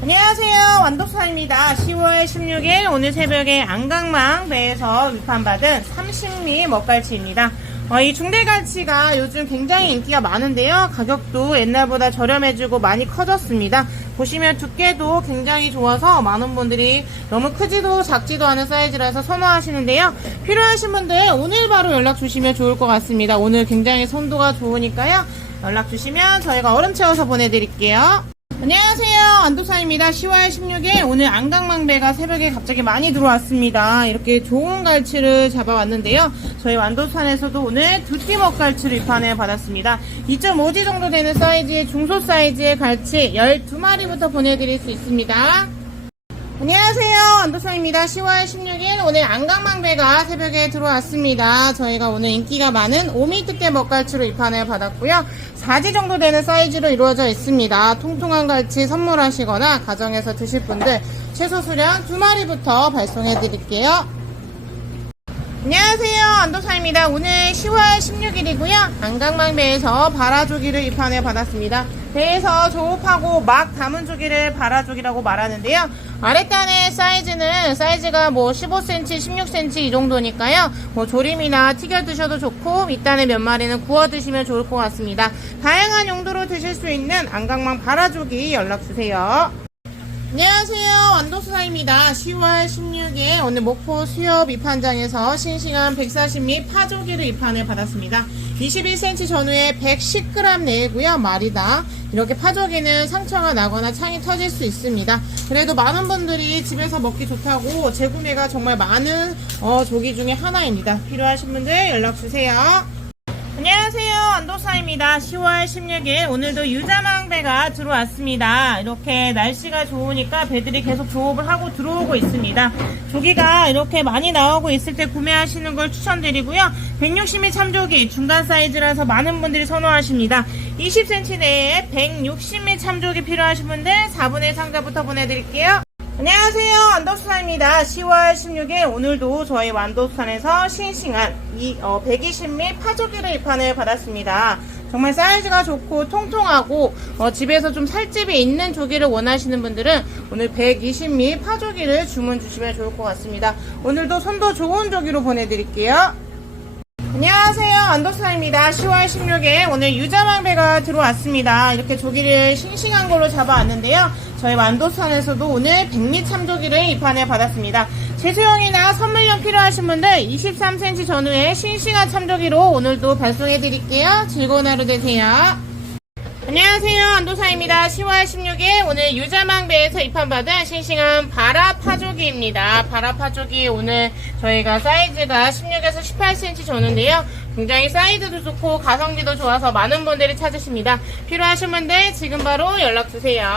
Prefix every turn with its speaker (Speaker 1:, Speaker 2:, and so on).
Speaker 1: 안녕하세요. 완독사입니다. 10월 16일 오늘 새벽에 안강망 배에서 위판받은 30미 먹갈치입니다. 어, 이 중대갈치가 요즘 굉장히 인기가 많은데요. 가격도 옛날보다 저렴해지고 많이 커졌습니다. 보시면 두께도 굉장히 좋아서 많은 분들이 너무 크지도 작지도 않은 사이즈라서 선호하시는데요. 필요하신 분들 오늘 바로 연락 주시면 좋을 것 같습니다. 오늘 굉장히 선도가 좋으니까요. 연락 주시면 저희가 얼음 채워서 보내드릴게요. 안녕하세요. 안도사입니다. 10월 16일 오늘 안강망배가 새벽에 갑자기 많이 들어왔습니다. 이렇게 좋은 갈치를 잡아왔는데요. 저희 완도산에서도 오늘 두띠먹 갈치를 입판을 받았습니다. 2.5지 정도 되는 사이즈의 중소 사이즈의 갈치 12마리부터 보내드릴 수 있습니다. 안녕하세요. 안도사입니다. 10월 16일 오늘 안강망배가 새벽에 들어왔습니다. 저희가 오늘 인기가 많은 오미특대 먹갈치로 입판을 받았고요. 4지 정도 되는 사이즈로 이루어져 있습니다. 통통한 갈치 선물하시거나 가정에서 드실 분들 최소 수량 2마리부터 발송해 드릴게요. 안녕하세요. 안도사입니다. 오늘 10월 16일이고요. 안강망배에서 바라조기를 입판해 받았습니다. 배에서 조업하고 막 담은 조기를 바라조기라고 말하는데요. 아랫단의 사이즈는 사이즈가 뭐 15cm, 16cm 이 정도니까요. 뭐 조림이나 튀겨 드셔도 좋고 밑단의 몇 마리는 구워 드시면 좋을 것 같습니다. 다양한 용도로 드실 수 있는 안강망 바라조기 연락 주세요. 안녕하세요. 완도수사입니다. 10월 16일 오늘 목포 수협 입판장에서 싱싱한 140 미 파조기를 입판을 받았습니다. 21cm 전후에 110g 내고요. 마리다. 이렇게 파조기는 상처가 나거나 창이 터질 수 있습니다. 그래도 많은 분들이 집에서 먹기 좋다고 재구매가 정말 많은 어, 조기 중에 하나입니다. 필요하신 분들 연락 주세요. 안녕하세요. 안도사입니다. 10월 16일 오늘도 유자망배가 들어왔습니다. 이렇게 날씨가 좋으니까 배들이 계속 조업을 하고 들어오고 있습니다. 조기가 이렇게 많이 나오고 있을 때 구매하시는 걸 추천드리고요. 160mm 참조기 중간 사이즈라서 많은 분들이 선호하십니다. 20cm 내에 160mm 참조기 필요하신 분들 4분의 상자부터 보내드릴게요. 안녕하세요. 안도수산입니다. 10월 16일 오늘도 저희 완도수산에서 싱싱한 이 120mm 파조기를 입판을 받았습니다. 정말 사이즈가 좋고 통통하고 어, 집에서 좀 살집이 있는 조기를 원하시는 분들은 오늘 120mm 파조기를 주문 주시면 좋을 것 같습니다. 오늘도 손도 좋은 조기로 보내드릴게요. 안녕하세요. 안도사입니다. 10월 16일 오늘 유자망배가 들어왔습니다. 이렇게 조기를 싱싱한 걸로 잡아왔는데요. 저희 완도산에서도 오늘 백미 참조기를 입판해 받았습니다. 제수용이나 선물용 필요하신 분들 23cm 전후에 싱싱한 참조기로 오늘도 발송해 드릴게요. 즐거운 하루 되세요. 안녕하세요. 안도사입니다. 10월 16일 오늘 유자망배에서 입판받은 싱싱한 바라파조 기입니다. 바라 파조기 오늘 저희가 사이즈가 16에서 18cm 전후인데요. 굉장히 사이즈도 좋고 가성비도 좋아서 많은 분들이 찾으십니다. 필요하신 분들 지금 바로 연락 주세요.